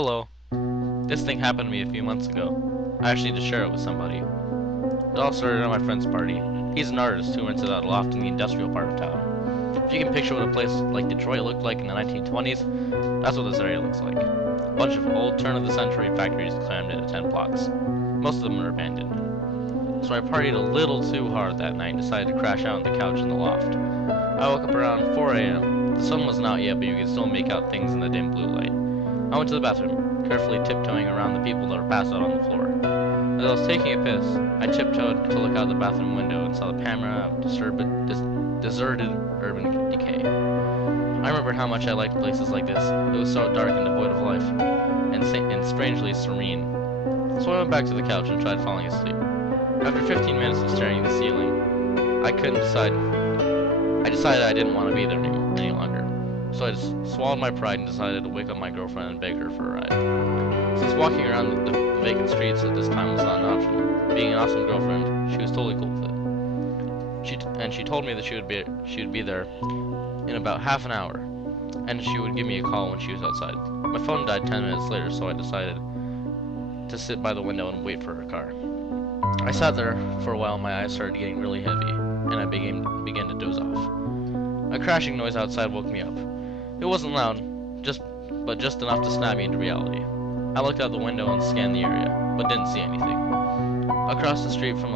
Hello. This thing happened to me a few months ago. I actually need to share it with somebody. It all started at my friend's party. He's an artist who rented out a loft in the industrial part of town. If you can picture what a place like Detroit looked like in the 1920s, that's what this area looks like. A bunch of old turn-of-the-century factories crammed into 10 blocks. Most of them are abandoned. So I partied a little too hard that night and decided to crash out on the couch in the loft. I woke up around 4 a.m. The sun wasn't out yet, but you could still make out things in the dim blue light. I went to the bathroom, carefully tiptoeing around the people that were passed out on the floor. As I was taking a piss, I tiptoed to look out the bathroom window and saw the panorama of deserted urban decay. I remembered how much I liked places like this. It was so dark and devoid of life, and strangely serene. So I went back to the couch and tried falling asleep. After 15 minutes of staring at the ceiling, I decided I didn't want to be there any longer. So I just swallowed my pride and decided to wake up my girlfriend and beg her for a ride. Since walking around the vacant streets at this time was not an option, being an awesome girlfriend, she was totally cool with it. She told me that she would be there in about half an hour, and she would give me a call when she was outside. My phone died 10 minutes later, so I decided to sit by the window and wait for her car. I sat there for a while, and my eyes started getting really heavy, and I began to doze off. A crashing noise outside woke me up. It wasn't loud, but just enough to snap me into reality. I looked out the window and scanned the area, but didn't see anything. Across the street from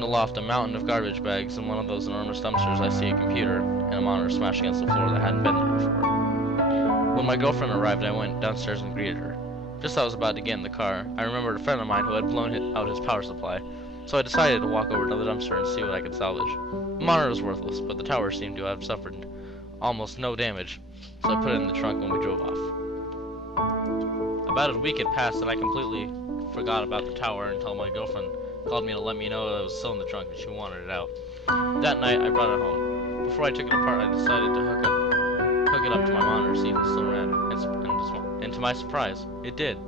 the loft, a mountain of garbage bags, and one of those enormous dumpsters, I see a computer and a monitor smashed against the floor that hadn't been there before. When my girlfriend arrived, I went downstairs and greeted her. Just as I was about to get in the car, I remembered a friend of mine who had blown out his power supply, so I decided to walk over to the dumpster and see what I could salvage. The monitor was worthless, but the tower seemed to have suffered almost no damage, so I put it in the trunk when we drove off. About a week had passed and I completely forgot about the tower until my girlfriend called me to let me know that it was still in the trunk and she wanted it out. That night I brought it home. Before I took it apart, I decided to hook it up to my monitor to see if it still ran, and to my surprise, it did.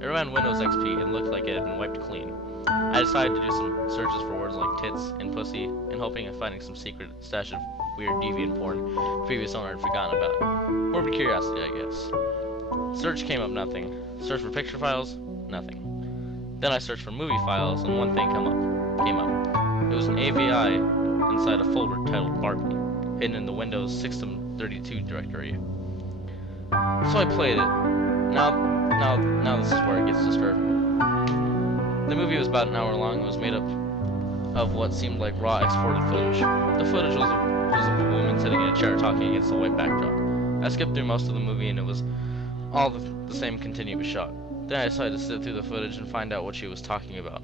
It ran Windows XP and looked like it had been wiped clean. I decided to do some searches for words like tits and pussy, and hoping of finding some secret stash of weird deviant porn the previous owner had forgotten about. Morbid curiosity, I guess. Search came up nothing. Search for picture files, nothing. Then I searched for movie files, and one thing came up. It was an AVI inside a folder titled Barbie, hidden in the Windows System 32 directory. So I played it. Now this is where it gets disturbing. The movie was about an hour long and was made up of what seemed like raw exported footage. The footage was a woman sitting in a chair talking against a white backdrop. I skipped through most of the movie and it was all the same continuous shot. Then I decided to sit through the footage and find out what she was talking about.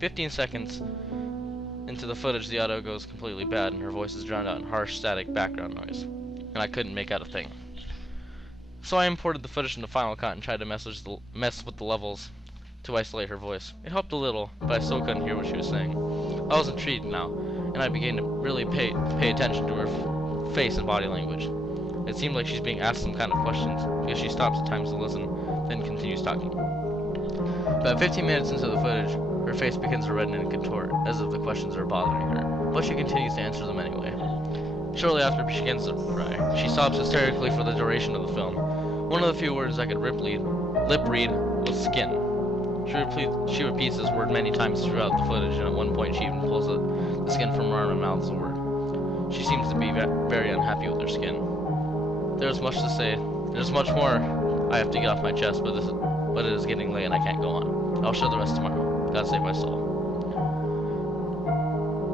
15 seconds into the footage, the audio goes completely bad and her voice is drowned out in harsh static background noise, and I couldn't make out a thing. So I imported the footage into Final Cut and tried to mess with the levels to isolate her voice. It helped a little, but I still couldn't hear what she was saying. I was intrigued now, and I began to really pay attention to her face and body language. It seemed like she's being asked some kind of questions, because she stops at times to listen, then continues talking. About 15 minutes into the footage, her face begins to redden and contort, as if the questions are bothering her, but she continues to answer them anyway. Shortly after she begins to cry, she sobs hysterically for the duration of the film. One of the few words I could lip read was skin. She repeats this word many times throughout the footage, and at one point she even pulls the skin from her arm and mouths the word. She seems to be very unhappy with her skin. There's much to say. There's much more I have to get off my chest, but it is getting late and I can't go on. I'll share the rest tomorrow. God save my soul.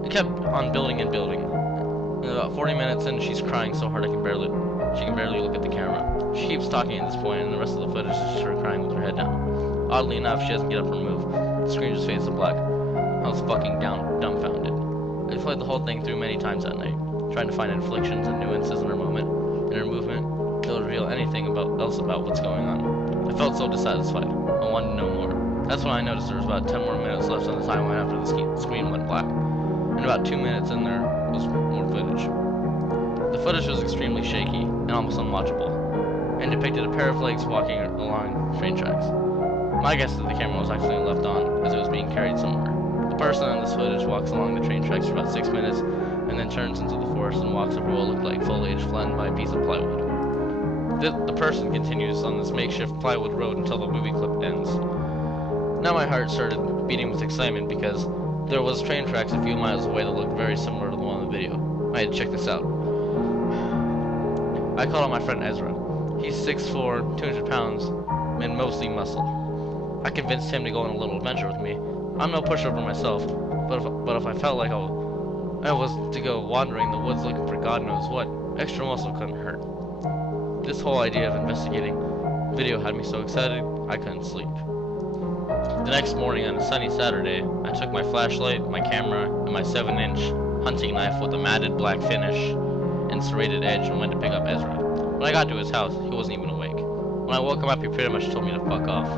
It kept on building and building. In about 40 minutes in, she's crying so hard she can barely look at the camera. She keeps talking at this point, and the rest of the footage is just her crying with her head down. Oddly enough, she doesn't get up or move. The screen just fades to black. I was fucking dumbfounded. I played the whole thing through many times that night, trying to find inflections and nuances in her movement that would reveal anything else about what's going on. I felt so dissatisfied. I wanted to know more. That's when I noticed there was about 10 more minutes left on the timeline after the screen went black. And about 2 minutes in there was more footage. The footage was extremely shaky and almost unwatchable, and depicted a pair of legs walking along train tracks. My guess is that the camera was actually left on, as it was being carried somewhere. The person in this footage walks along the train tracks for about 6 minutes, and then turns into the forest and walks over what looked like foliage flattened by a piece of plywood. The person continues on this makeshift plywood road until the movie clip ends. Now my heart started beating with excitement because there was train tracks a few miles away that looked very similar to the one in the video. I had to check this out. I called on my friend Ezra. He's 6'4", 200 pounds, and mostly muscle. I convinced him to go on a little adventure with me. I'm no pushover myself, but if I felt like I was to go wandering the woods looking for God knows what, extra muscle couldn't hurt. This whole idea of investigating video had me so excited I couldn't sleep. The next morning on a sunny Saturday, I took my flashlight, my camera, and my 7-inch hunting knife with a matted black finish and serrated edge and went to pick up Ezra. When I got to his house, he wasn't even awake. When I woke him up, he pretty much told me to fuck off.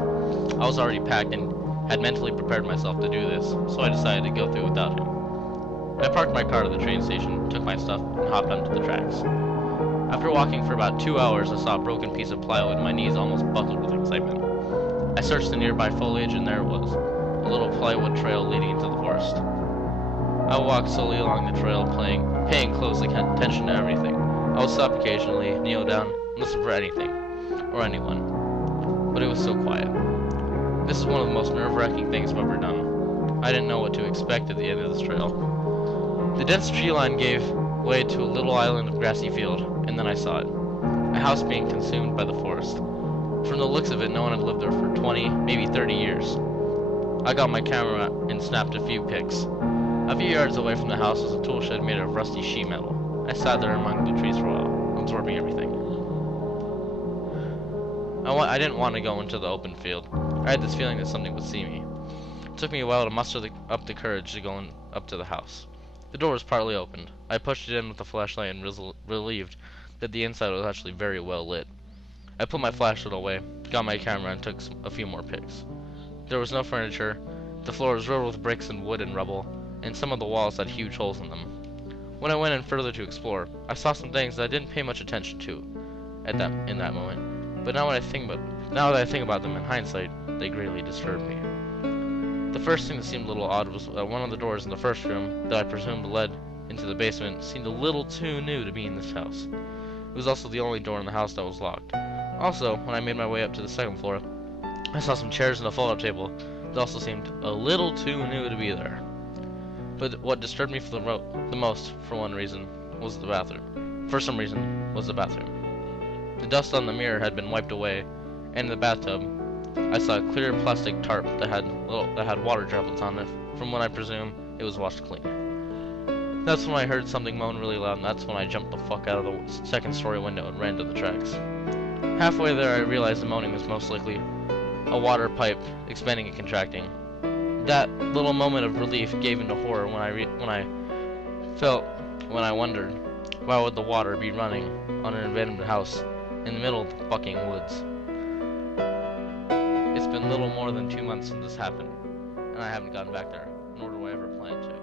I was already packed and had mentally prepared myself to do this, so I decided to go through without him. I parked my car at the train station, took my stuff, and hopped onto the tracks. After walking for about 2 hours, I saw a broken piece of plywood and my knees almost buckled with excitement. I searched the nearby foliage and there it was, a little plywood trail leading into the forest. I walked slowly along the trail, paying close attention to everything. I would stop occasionally, kneel down, and listen for anything, or anyone. But it was so quiet. This is one of the most nerve-wracking things I've ever done. I didn't know what to expect at the end of this trail. The dense tree line gave way to a little island of grassy field, and then I saw it. A house being consumed by the forest. From the looks of it, no one had lived there for 20, maybe 30 years. I got my camera and snapped a few pics. A few yards away from the house was a tool shed made of rusty sheet metal. I sat there among the trees for a while, absorbing everything. I didn't want to go into the open field. I had this feeling that something would see me. It took me a while to muster up the courage to go up to the house. The door was partly opened. I pushed it in with the flashlight and relieved that the inside was actually very well lit. I put my flashlight away, got my camera, and took a few more pics. There was no furniture. The floor was riddled with bricks and wood and rubble, and some of the walls had huge holes in them. When I went in further to explore, I saw some things that I didn't pay much attention to in that moment. But now that I think about them in hindsight, they greatly disturbed me. The first thing that seemed a little odd was that one of the doors in the first room that I presumed led into the basement seemed a little too new to be in this house. It was also the only door in the house that was locked. Also, when I made my way up to the second floor, I saw some chairs and a fold-out table that also seemed a little too new to be there. But what disturbed me the most, for some reason, was the bathroom. The dust on the mirror had been wiped away, and in the bathtub, I saw a clear plastic tarp that had water droplets on it, from what I presume it was washed clean. That's when I heard something moan really loud, and that's when I jumped the fuck out of the second-story window and ran to the tracks. Halfway there, I realized the moaning was most likely a water pipe expanding and contracting. That little moment of relief gave into horror when I wondered, why would the water be running on an abandoned house in the middle of the fucking woods? It's been little more than 2 months since this happened, and I haven't gotten back there, nor do I ever plan to.